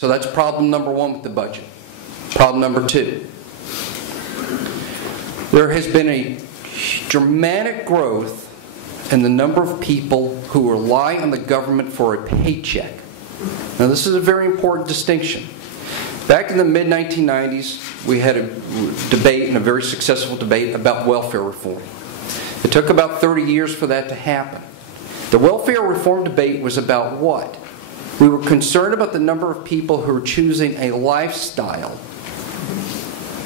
So that's problem number one with the budget. Problem number two. There has been a dramatic growth in the number of people who rely on the government for a paycheck. Now this is a very important distinction. Back in the mid-1990s, we had a debate, and a very successful debate, about welfare reform. It took about 30 years for that to happen. The welfare reform debate was about what? We were concerned about the number of people who were choosing a lifestyle,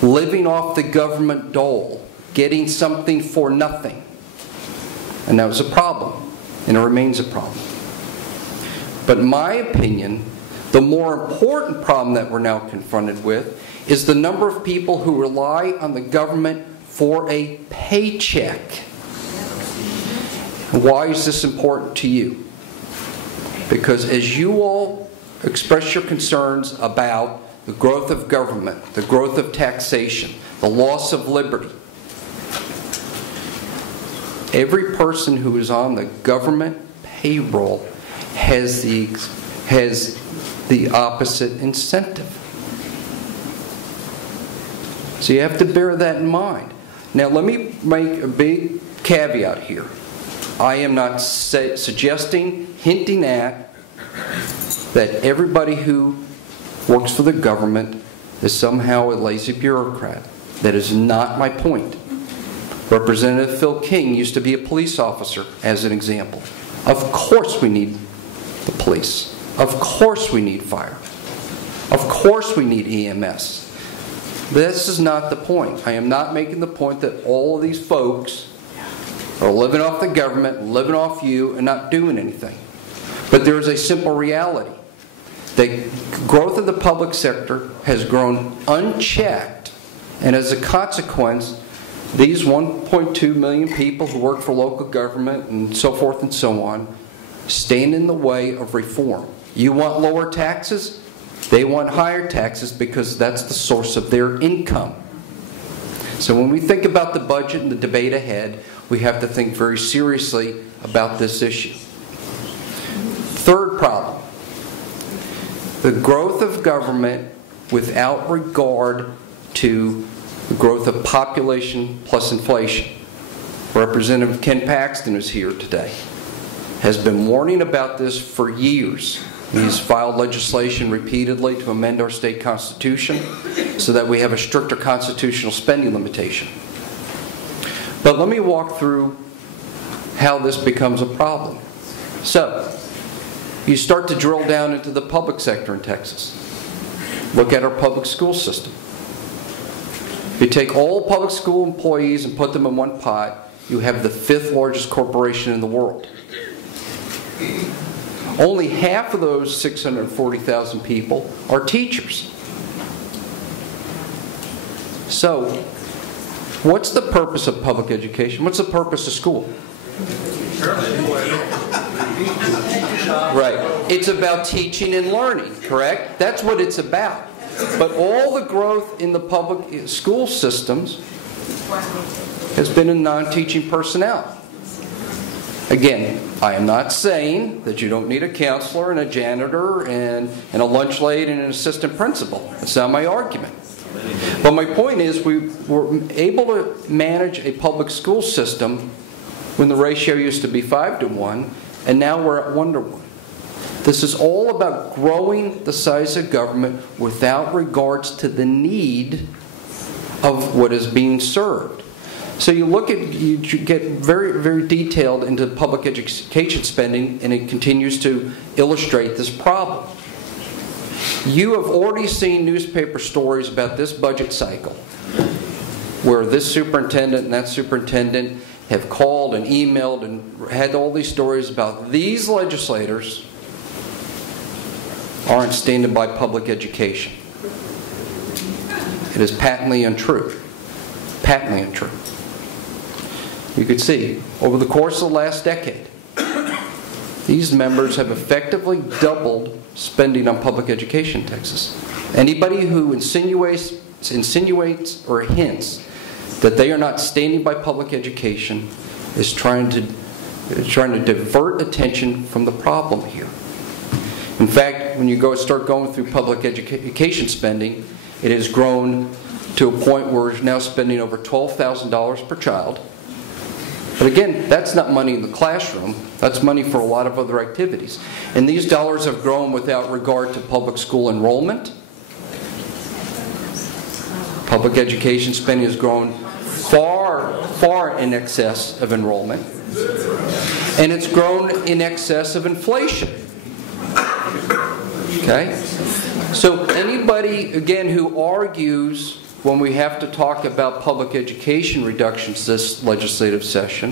living off the government dole, getting something for nothing. And that was a problem, and it remains a problem. But in my opinion, the more important problem that we're now confronted with is the number of people who rely on the government for a paycheck. Why is this important to you? Because as you all express your concerns about the growth of government, the growth of taxation, the loss of liberty, every person who is on the government payroll has the opposite incentive. So you have to bear that in mind. Now let me make a big caveat here. I am not suggesting, hinting at, that everybody who works for the government is somehow a lazy bureaucrat. That is not my point. Representative Phil King used to be a police officer, as an example. Of course we need the police. Of course we need fire. Of course we need EMS. This is not the point. I am not making the point that all of these folks are living off the government, living off you, and not doing anything. But there is a simple reality. The growth of the public sector has grown unchecked, and as a consequence, these 1.2 million people who work for local government and so forth and so on stand in the way of reform. You want lower taxes? They want higher taxes because that's the source of their income. So when we think about the budget and the debate ahead, we have to think very seriously about this issue. Third problem. The growth of government without regard to the growth of population plus inflation. Representative Ken Paxton is here today. Has been warning about this for years. He's filed legislation repeatedly to amend our state constitution so that we have a stricter constitutional spending limitation. But let me walk through how this becomes a problem. So, you start to drill down into the public sector in Texas. Look at our public school system. You take all public school employees and put them in one pot, you have the 5th largest corporation in the world. Only half of those 640,000 people are teachers. So, what's the purpose of public education? What's the purpose of school? Right. It's about teaching and learning, correct? That's what it's about. But all the growth in the public school systems has been in non-teaching personnel. Again, I am not saying that you don't need a counselor and a janitor and a lunch lady and an assistant principal. That's not my argument. But my point is we were able to manage a public school system when the ratio used to be 5-to-1, and now we're at 1-to-1. This is all about growing the size of government without regards to the need of what is being served. So you get very, very detailed into public education spending, and it continues to illustrate this problem. You have already seen newspaper stories about this budget cycle, where this superintendent and that superintendent have called and emailed and had all these stories about these legislators aren't standing by public education. It is patently untrue. Patently untrue. You could see, over the course of the last decade, these members have effectively doubled spending on public education in Texas. Anybody who insinuates or hints that they are not standing by public education is trying to divert attention from the problem here. In fact, when you start going through public education spending, it has grown to a point where we're now spending over $12,000 per child. But again, that's not money in the classroom. That's money for a lot of other activities. And these dollars have grown without regard to public school enrollment. Public education spending has grown far, far in excess of enrollment. And it's grown in excess of inflation. Okay? So anybody, again, who argues when we have to talk about public education reductions this legislative session,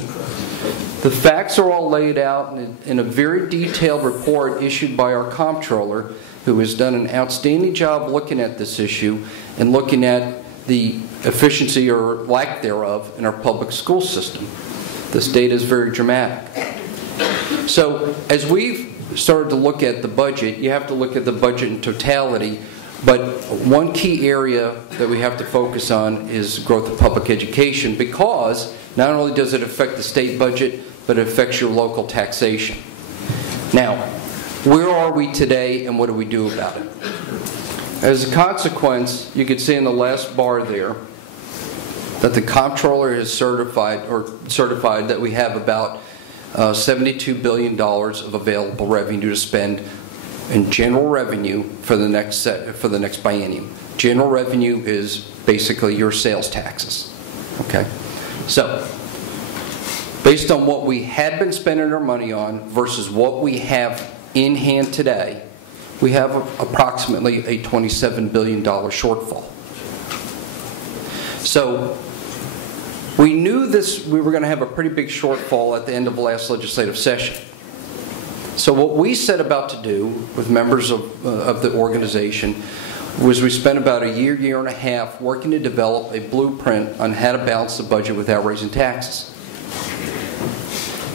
the facts are all laid out in a very detailed report issued by our comptroller, who has done an outstanding job looking at this issue and looking at the efficiency or lack thereof in our public school system. This data is very dramatic. So as we've started to look at the budget, you have to look at the budget in totality, but one key area that we have to focus on is growth of public education, because not only does it affect the state budget, but it affects your local taxation. Now, where are we today and what do we do about it? As a consequence, you can see in the last bar there that the comptroller has certified that we have about $72 billion of available revenue to spend in general revenue for the next biennium. General revenue is basically your sales taxes. Okay, so based on what we had been spending our money on versus what we have in hand today, we have approximately a $27 billion shortfall. So we knew we were going to have a pretty big shortfall at the end of the last legislative session. So what we set about to do with members of the organization was we spent about a year and a half working to develop a blueprint on how to balance the budget without raising taxes.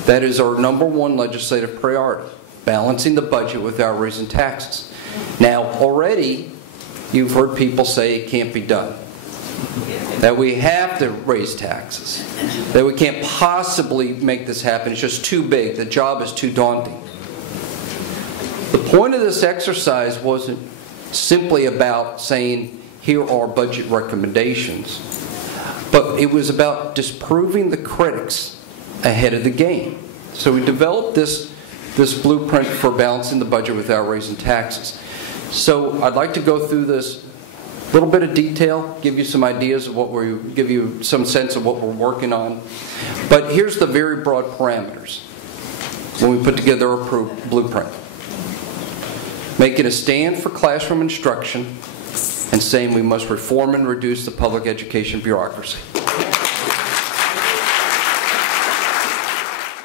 That is our number one legislative priority, balancing the budget without raising taxes. Now, already you've heard people say it can't be done, that we have to raise taxes, that we can't possibly make this happen. It's just too big. The job is too daunting. The point of this exercise wasn't simply about saying, here are budget recommendations, but it was about disproving the critics ahead of the game. So we developed this blueprint for balancing the budget without raising taxes. So I'd like to go through this little bit of detail, give you some ideas of give you some sense of what we're working on. But here's the very broad parameters when we put together our blueprint. Making a stand for classroom instruction and saying we must reform and reduce the public education bureaucracy.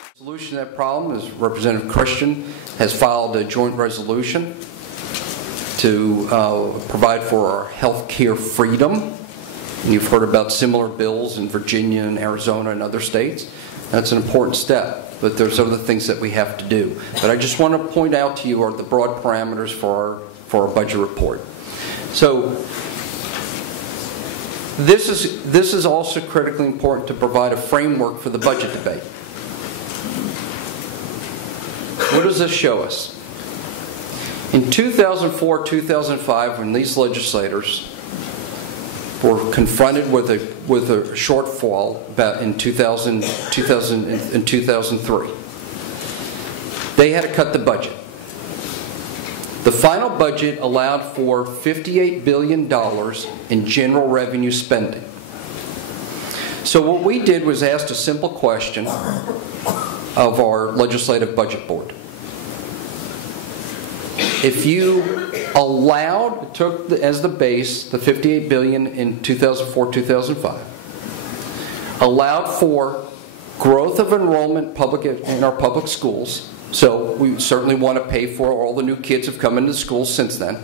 The solution to that problem is Representative Christian has filed a joint resolution to provide for our health care freedom. And you've heard about similar bills in Virginia and Arizona and other states. That's an important step, but there's other things that we have to do. But I just want to point out to you are the broad parameters for our budget report. So this is also critically important to provide a framework for the budget debate. What does this show us? In 2004-2005, when these legislators were confronted with a shortfall in 2003, they had to cut the budget. The final budget allowed for $58 billion in general revenue spending. So what we did was asked a simple question of our legislative budget board. If you took as the base the $58 billion in 2004-2005, allowed for growth of enrollment in our public schools, so we certainly want to pay for all the new kids who have come into schools since then,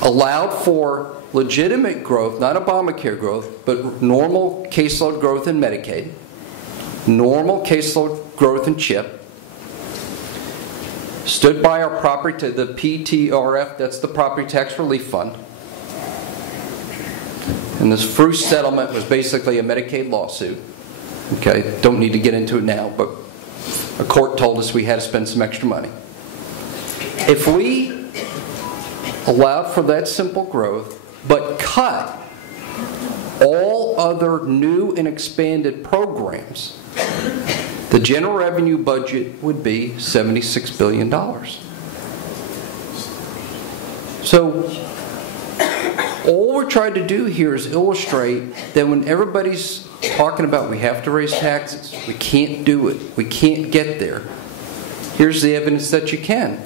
allowed for legitimate growth, not Obamacare growth, but normal caseload growth in Medicaid, normal caseload growth in CHIP, stood by our property, the PTRF, that's the Property Tax Relief Fund. And this first settlement was basically a Medicaid lawsuit. Okay, don't need to get into it now, but a court told us we had to spend some extra money. If we allowed for that simple growth, but cut all other new and expanded programs, the general revenue budget would be $76 billion. So all we're trying to do here is illustrate that when everybody's talking about we have to raise taxes, we can't do it, we can't get there, here's the evidence that you can.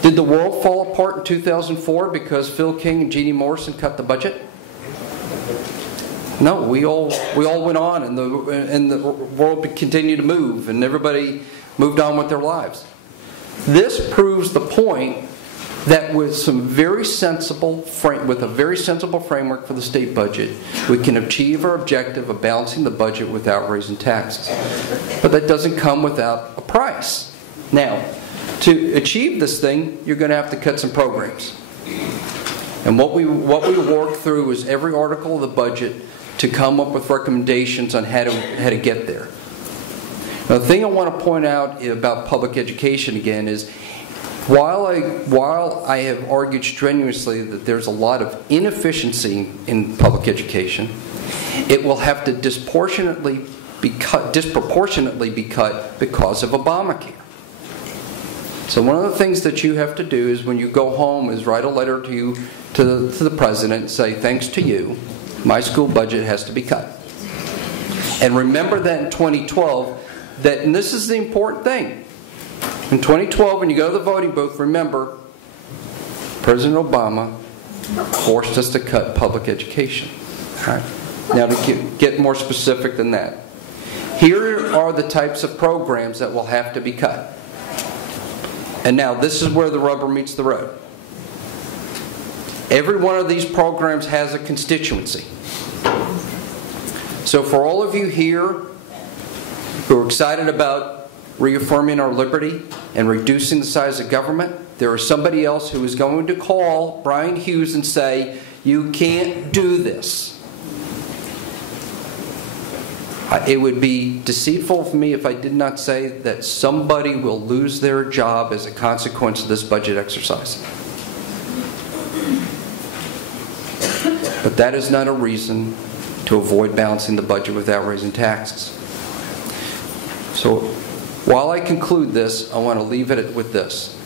Did the world fall apart in 2004 because Phil King and Jeannie Morrison cut the budget? No, we all went on, and the world continued to move, and everybody moved on with their lives. This proves the point that with a very sensible framework for the state budget, we can achieve our objective of balancing the budget without raising taxes. But that doesn't come without a price. Now, to achieve this thing, you're going to have to cut some programs. And what we worked through is every article of the budget to come up with recommendations on how to get there. Now, the thing I want to point out about public education again is, while I have argued strenuously that there's a lot of inefficiency in public education, it will have to disproportionately be cut because of Obamacare. So one of the things that you have to do is, when you go home, is write a letter to the president and say, thanks to you, my school budget has to be cut. And remember that in 2012, and this is the important thing, in 2012 when you go to the voting booth, remember, President Obama forced us to cut public education. All right? Now, to get more specific than that, here are the types of programs that will have to be cut. And now, this is where the rubber meets the road. Every one of these programs has a constituency. So for all of you here who are excited about reaffirming our liberty and reducing the size of government, there is somebody else who is going to call Brian Hughes and say, you can't do this. It would be deceitful for me if I did not say that somebody will lose their job as a consequence of this budget exercise. But that is not a reason to avoid balancing the budget without raising taxes. So while I conclude this, I want to leave it with this: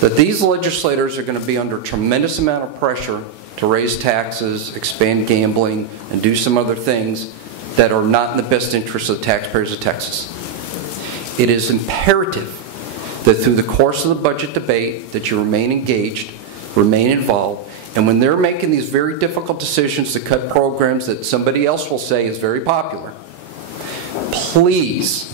that these legislators are going to be under a tremendous amount of pressure to raise taxes, expand gambling, and do some other things that are not in the best interest of the taxpayers of Texas. It is imperative that through the course of the budget debate that you remain engaged, remain involved, and when they're making these very difficult decisions to cut programs that somebody else will say is very popular, please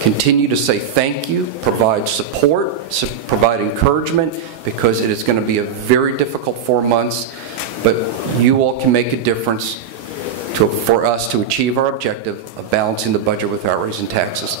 continue to say thank you, provide support, provide encouragement, because it is going to be a very difficult 4 months, but you all can make a difference for us to achieve our objective of balancing the budget without raising taxes.